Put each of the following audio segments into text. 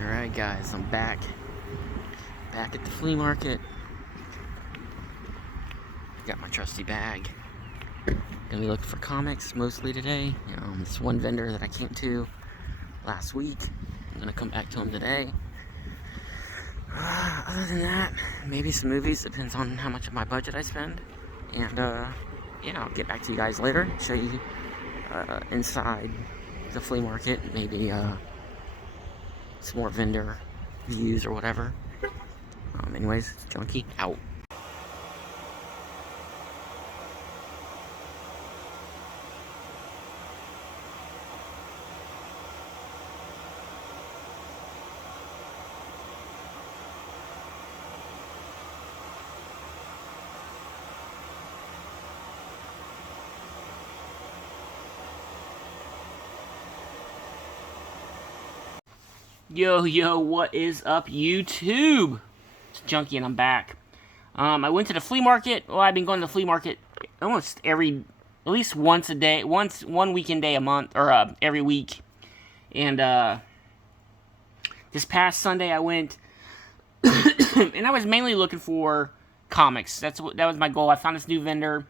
Alright guys, I'm back at the flea market. Got my trusty bag. Gonna be looking for comics mostly today. This one vendor that I came to last week, I'm gonna come back to him today. Other than that, maybe some movies, depends on how much of my budget I spend. And yeah, I'll get back to you guys later, show you inside the flea market, maybe some more vendor views or whatever. Anyways, Junkie out. Yo, what is up, YouTube? It's Junkie, and I'm back. I went to the flea market. Well, I've been going to the flea market almost at least once a day, one weekend day a month, or every week. And this past Sunday, I went, and I was mainly looking for comics. That was my goal. I found this new vendor,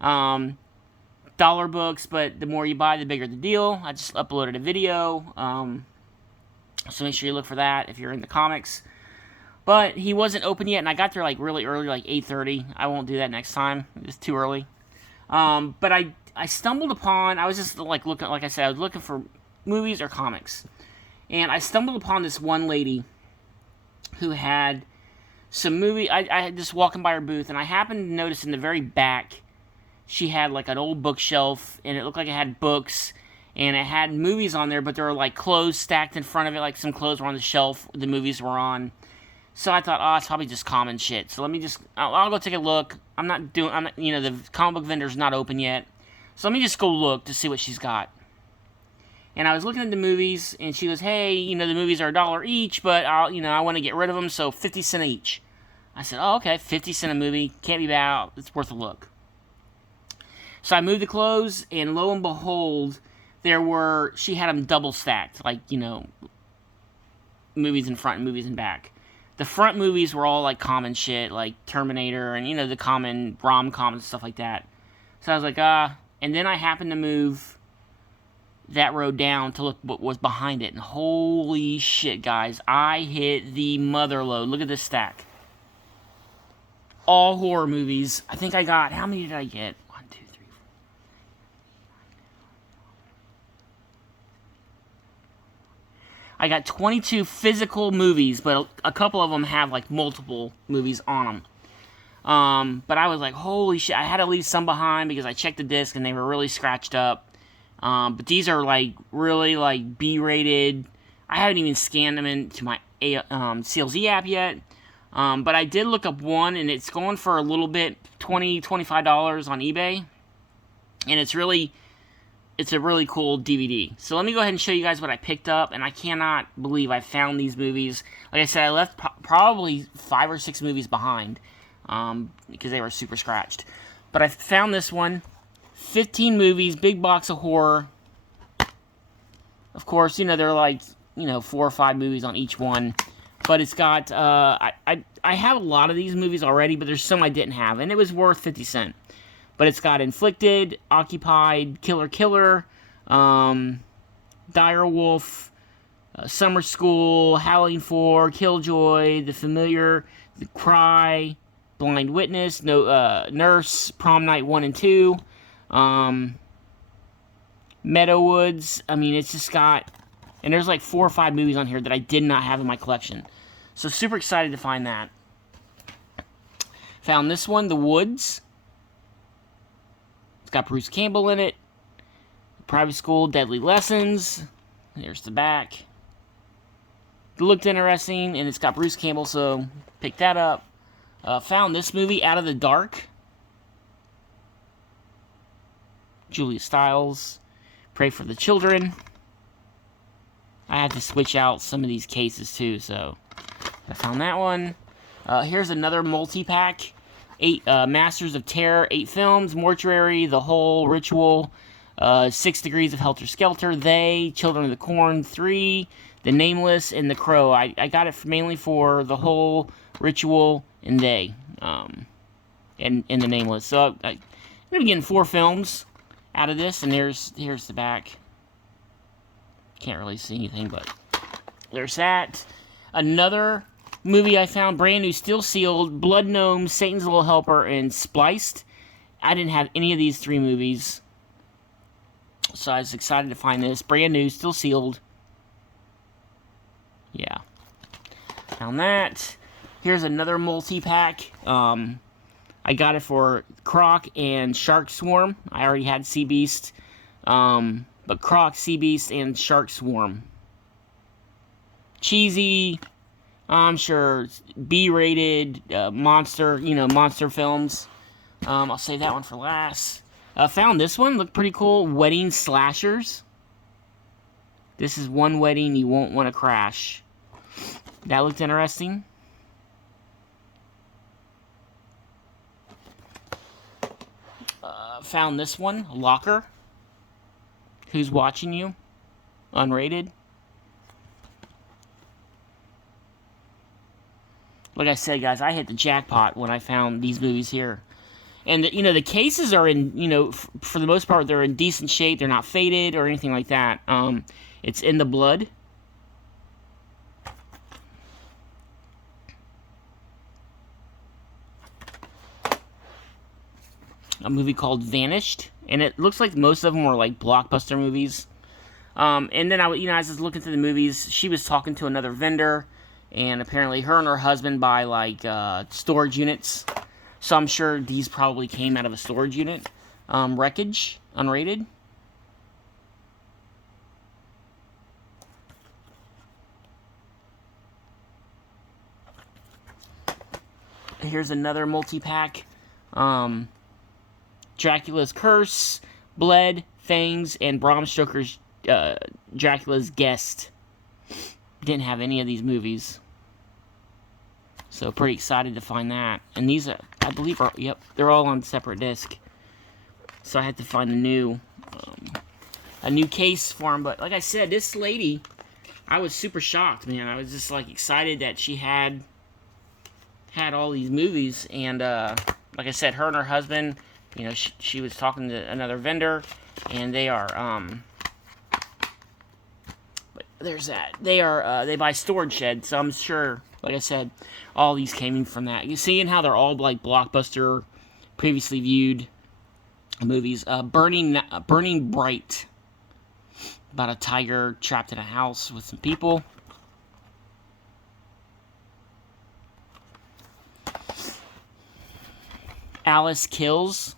dollar books, but the more you buy, the bigger the deal. I just uploaded a video. So make sure you look for that if you're into comics. But he wasn't open yet, and I got there like really early, like 8:30. I won't do that next time. It was too early. But I stumbled upon, I was just like looking, like I said, I was looking for movies or comics. And I stumbled upon this one lady who had some movie. I had just walking by her booth, and I happened to notice in the very back, she had like an old bookshelf, and it looked like it had books. And it had movies on there, but there were like clothes stacked in front of it, like some clothes were on the shelf the movies were on. So I thought, oh, it's probably just common shit. So I'll go take a look. The comic book vendor's not open yet. So let me just go look to see what she's got. And I was looking at the movies, and she goes, hey, the movies are $1 each, but I want to get rid of them, so 50 cents each. I said, oh, okay, 50 cents a movie, can't be bad, it's worth a look. So I moved the clothes, and lo and behold, she had them double stacked, like, movies in front and movies in back. The front movies were all, like, common shit, like Terminator and, the common rom-com and stuff like that. So I was like, and then I happened to move that row down to look what was behind it, and holy shit, guys, I hit the mother load. Look at this stack. All horror movies. I think I got, how many did I get? I got 22 physical movies, but a couple of them have, like, multiple movies on them. But I was like, holy shit, I had to leave some behind because I checked the disc and they were really scratched up. But these are, like, really, like, B-rated. I haven't even scanned them into my CLZ app yet. But I did look up one, and it's going for a little bit, $20, $25 on eBay. And it's a really cool DVD. So let me go ahead and show you guys what I picked up, and I cannot believe I found these movies. Like I said, I left probably 5 or 6 movies behind because they were super scratched. But I found this one, 15 movies, big box of horror. Of course, they're like, 4 or 5 movies on each one. But it's got, I have a lot of these movies already, but there's some I didn't have, and it was worth 50 cents. But it's got Inflicted, Occupied, Killer, Dire Wolf, Summer School, Howling 4, Killjoy, The Familiar, The Cry, Blind Witness, Nurse, Prom Night 1 and 2, Meadowwoods. I mean, it's just got, and there's like 4 or 5 movies on here that I did not have in my collection. So super excited to find that. Found this one, The Woods. Got Bruce Campbell in it. Private School, Deadly Lessons. There's the back. It looked interesting, and it's got Bruce Campbell, so picked that up. Found this movie, Out of the Dark. Julia Stiles. Pray for the Children. I had to switch out some of these cases, too, so I found that one. Here's another multi-pack. 8 Masters of Terror, 8 films, Mortuary, The Hole, Ritual, 6 Degrees of Helter Skelter, They, Children of the Corn 3, The Nameless, and The Crow. I got it mainly for The Whole, Ritual, and They, and The Nameless. So I'm getting 4 films out of this, and here's the back. Can't really see anything, but there's that. Another movie I found, brand new, still sealed, Blood Gnome, Satan's Little Helper, and Spliced. I didn't have any of these 3 movies, so I was excited to find this. Brand new, still sealed. Yeah. Found that. Here's another multi-pack. I got it for Croc and Shark Swarm. I already had Sea Beast. But Croc, Sea Beast, and Shark Swarm. Cheesy, I'm sure, B-rated, monster, monster films. I'll save that one for last. Found this one, looked pretty cool. Wedding Slashers. This is one wedding you won't want to crash. That looked interesting. Found this one, Locker. Who's Watching You? Unrated. Like I said, guys, I hit the jackpot when I found these movies here. And, the cases are in, for the most part, they're in decent shape. They're not faded or anything like that. It's In the Blood. A movie called Vanished. And it looks like most of them were, like, blockbuster movies. And then, I was just looking through the movies. She was talking to another vendor. And apparently her and her husband buy, like, storage units. So I'm sure these probably came out of a storage unit. Wreckage, unrated. Here's another multi-pack. Dracula's Curse, Bled, Fangs, and Bram Stoker's Dracula's Guest. Didn't have any of these movies. So pretty excited to find that. And these, I believe, they're all on separate disc. So I had to find a new case for them. But like I said, this lady, I was super shocked, man. I was just like excited that she had all these movies. And like I said, her and her husband, she was talking to another vendor, and they are but there's that. They buy storage shed, so I'm sure, like I said, all these came from that. You seeing how they're all like blockbuster, previously viewed movies. Burning Bright, about a tiger trapped in a house with some people. Alice Kills.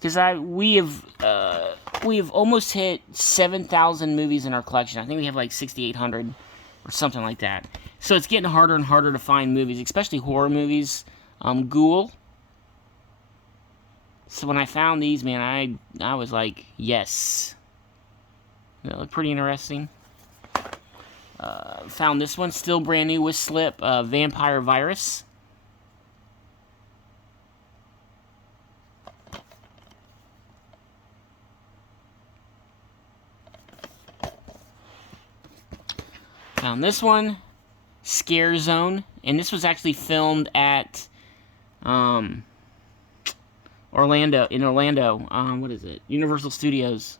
Because we have almost hit 7,000 movies in our collection. I think we have like 6,800 or something like that. So it's getting harder and harder to find movies, especially horror movies. Ghoul. So when I found these, man, I was like, yes. They look pretty interesting. Found this one, still brand new with slip. Vampire Virus. Found this one, Scare Zone, and this was actually filmed at Orlando. What is it? Universal Studios.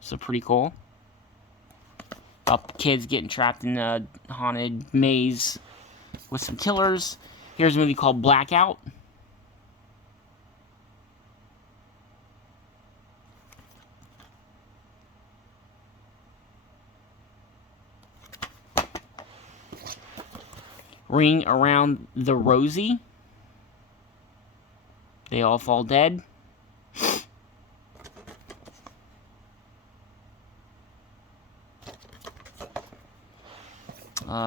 So pretty cool. About kids getting trapped in a haunted maze with some killers. Here's a movie called Blackout. Ring Around the Rosie. They All Fall Dead.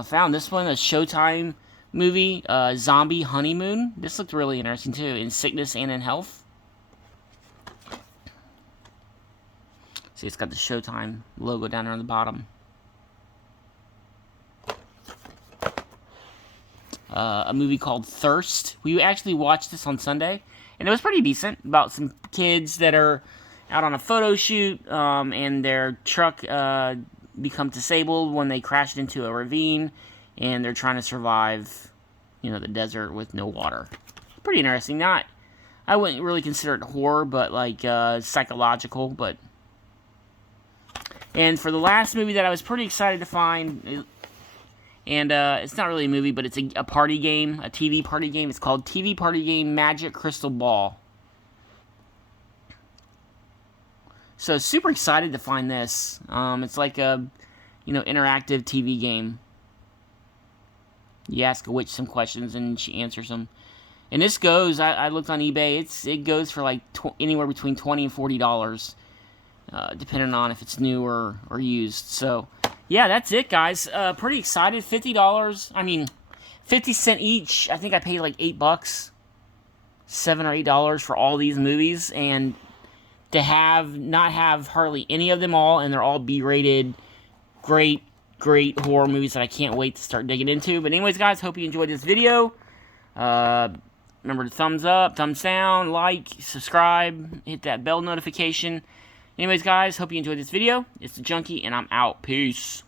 Found this one, a Showtime movie, Zombie Honeymoon. This looked really interesting too, In Sickness and in Health. See, it's got the Showtime logo down there on the bottom. a movie called Thirst. We actually watched this on Sunday, and it was pretty decent, about some kids that are out on a photo shoot, and their truck becomes disabled when they crashed into a ravine, and they're trying to survive, the desert with no water. Pretty interesting. I wouldn't really consider it horror, but like psychological. And for the last movie that I was pretty excited to find, and it's not really a movie, but it's a party game, a TV party game. It's called TV Party Game Magic Crystal Ball. So super excited to find this. It's like a, interactive TV game. You ask a witch some questions and she answers them. And this goes, I looked on eBay, it goes for like anywhere between $20 and $40, depending on if it's new or used. So, yeah, that's it, guys. Pretty excited. $50, 50 cents each. I think I paid like $8, $7 or $8 for all these movies. And to not have hardly any of them all, and they're all B-rated, great horror movies that I can't wait to start digging into. But anyways, guys, hope you enjoyed this video. Remember to thumbs up, thumbs down, like, subscribe, hit that bell notification. Anyways, guys, hope you enjoyed this video. It's the Junkie, and I'm out. Peace.